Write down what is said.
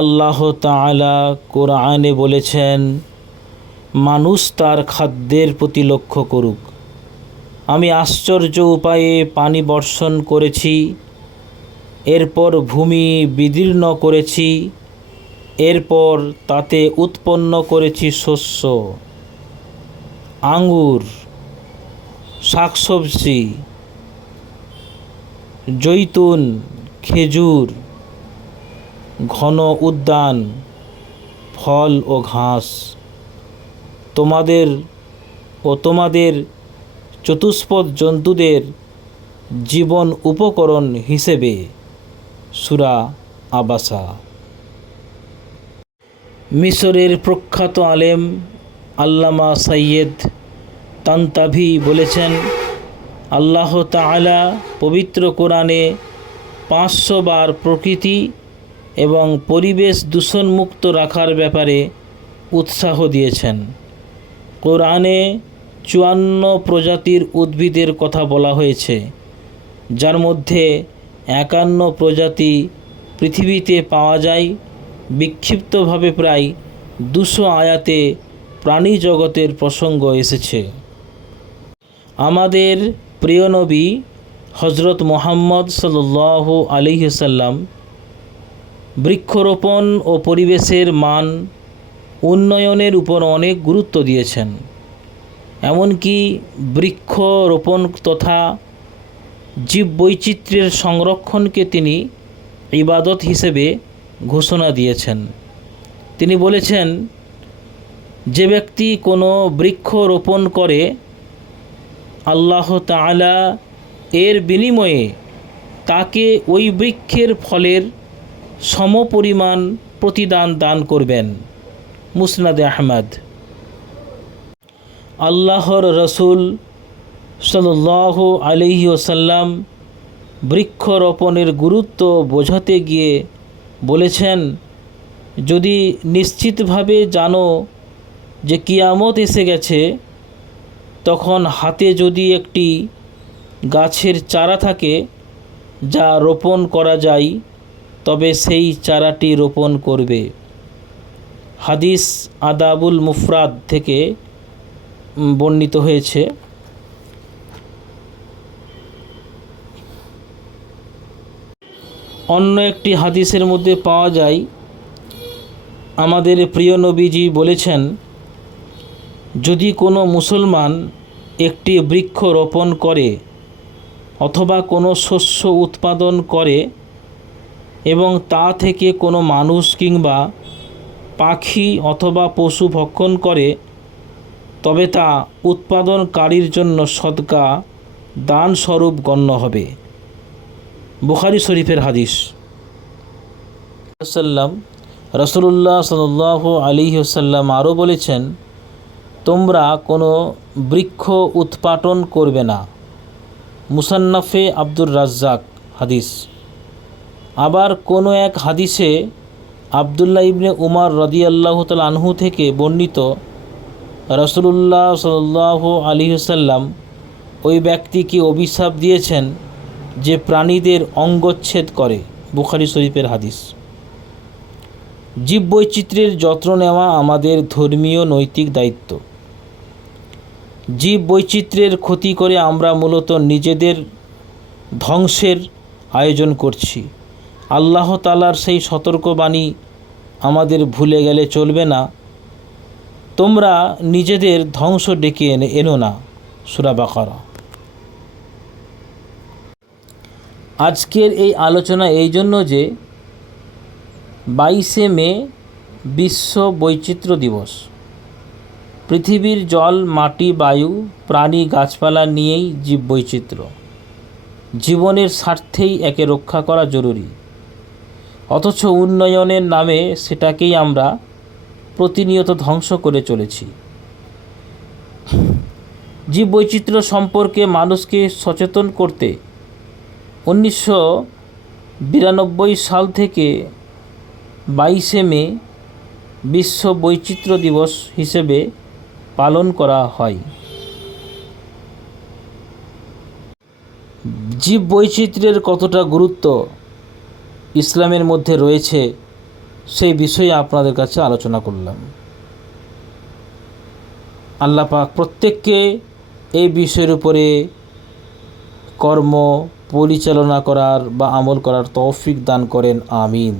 আল্লাহ তাআলা কোরআনে বলেছেন, মানুষ তার খাদ্যের প্রতি লক্ষ্য করুক। আমি আশ্চর্য উপায়ে পানি বর্ষণ করেছি, এরপর ভূমি বিদীর্ণ করেছি, এরপর তাতে উৎপন্ন করেছি শস্য, আঙ্গুর, শাকসবজি, জৈতুন, খেজুর ঘন উদ্যান, ফল ও ঘাস। তোমাদের ও তোমাদের চতুষ্পদ জন্তুদের জীবন উপকরণ হিসেবে সুরা আবাসা। মিশরের প্রখ্যাত আলেম আল্লামা সৈয়দ তান্তাভি বলেছেন, আল্লাহ তাআলা পবিত্র কোরআনে পাঁচশো বার প্রকৃতি এবং পরিবেশ দূষণমুক্ত রাখার ব্যাপারে উৎসাহ দিয়েছেন। কোরআনে চুয়ান্ন প্রজাতির উদ্ভিদের কথা বলা হয়েছে, যার মধ্যে একান্ন প্রজাতি পৃথিবীতে পাওয়া যায়, বিক্ষিপ্তভাবে প্রায় দুশো আয়াতে প্রাণী জগতের প্রসঙ্গ এসেছে। আমাদের প্রিয় নবী হজরত মোহাম্মদ সাল্লাহ আলিহাল্লাম বৃক্ষরোপণ ও পরিবেশের মান উন্নয়নের উপর অনেক গুরুত্ব দিয়েছেন। এমনকি বৃক্ষরোপণ তথা জীববৈচিত্র্যের সংরক্ষণকে তিনি ইবাদত হিসেবে ঘোষণা দিয়েছেন। তিনি বলেছেন, যে ব্যক্তি কোনো বৃক্ষ রোপণ করে, আল্লাহ তাআলা এর বিনিময়ে তাকে ওই বৃক্ষের ফলের সমপরিমাণ প্রতিদান দান করবেন। মুসনাদে আহমদ। আল্লাহর রসুল সাল্লাহ আলহি ওসাল্লাম বৃক্ষরোপণের গুরুত্ব বোঝাতে গিয়ে বলেছেন, যদি নিশ্চিতভাবে জানো যে কিয়ামত এসে গেছে, তখন হাতে যদি একটি গাছের চারা থাকে যা রোপণ করা যায় তবে সেই চারাটি রোপণ করবে। হাদিস আদাবুল মুফরাদ থেকে বর্ণিত হয়েছে। অন্য একটি হাদিসের মধ্যে পাওয়া যায়, আমাদের প্রিয় নবীজি বলেছেন, যদি কোনো মুসলমান একটি বৃক্ষ রোপণ করে অথবা কোনো শস্য উৎপাদন করে এবং তা থেকে কোনো মানুষ কিংবা পাখি অথবা পশু ভক্ষণ করে, তবে তা উৎপাদনকারীর জন্য সদকা দান স্বরূপ গণ্য হবে। বুখারি শরীফের হাদিস। সাল্লাম রসুল্লাহ সাল আলী সাল্লাম আরও বলেছেন, তোমরা কোনো বৃক্ষ উৎপাটন করবে না। মুসান্নাফে আব্দুর রাজ্জাক, হাদিস। আবার কোনো এক হাদিসে আবদুল্লাহ ইবনে উমার রদিয়াল্লাহ তাল আনহু থেকে বর্ণিত রসুল্লাহ সাল্লাহ আলী সাল্লাম ওই ব্যক্তিকে অভিশাপ দিয়েছেন যে প্রাণীদের অঙ্গচ্ছেদ করে। বুখারি শরীফের হাদিস। জীববৈচিত্র্যের যত্ন নেওয়া আমাদের ধর্মীয় নৈতিক দায়িত্ব। জীব বৈচিত্র্যের ক্ষতি করে আমরা মূলত নিজেদের ধ্বংসের আয়োজন করছি। আল্লাহ তালার সেই সতর্কবাণী আমাদের ভুলে গেলে চলবে না। তোমরা নিজেদের ধ্বংস ডেকে এনে এনো না। সুরা বাকারা। আজকের এই আলোচনা এই জন্য যে বাইশে মে বিশ্ব বৈচিত্র্য দিবস। পৃথিবীর জল, মাটি, বায়ু, প্রাণী, গাছপালা নিয়েই জীব বৈচিত্র্য জীবনের স্বার্থেই একে রক্ষা করা জরুরি। অথচ উন্নয়নের নামে সেটাকেই আমরা প্রতিনিয়ত ধ্বংস করে চলেছি। জীববৈচিত্র্য সম্পর্কে মানুষকে সচেতন করতে উনিশশো বিরানব্বই সাল থেকে বাইশে মে বিশ্ব বৈচিত্র্য দিবস হিসেবে পালন করা হয়। জীব বৈচিত্র্যের কতটা গুরুত্ব ইসলামের মধ্যে রয়েছে সেই বিষয়ে আপনাদের কাছে আলোচনা করলাম। আল্লাহ পাক প্রত্যেককে এই বিষয়ের উপরে কর্ম পরিচালনা করার বা আমল করার তৌফিক দান করেন, আমিন।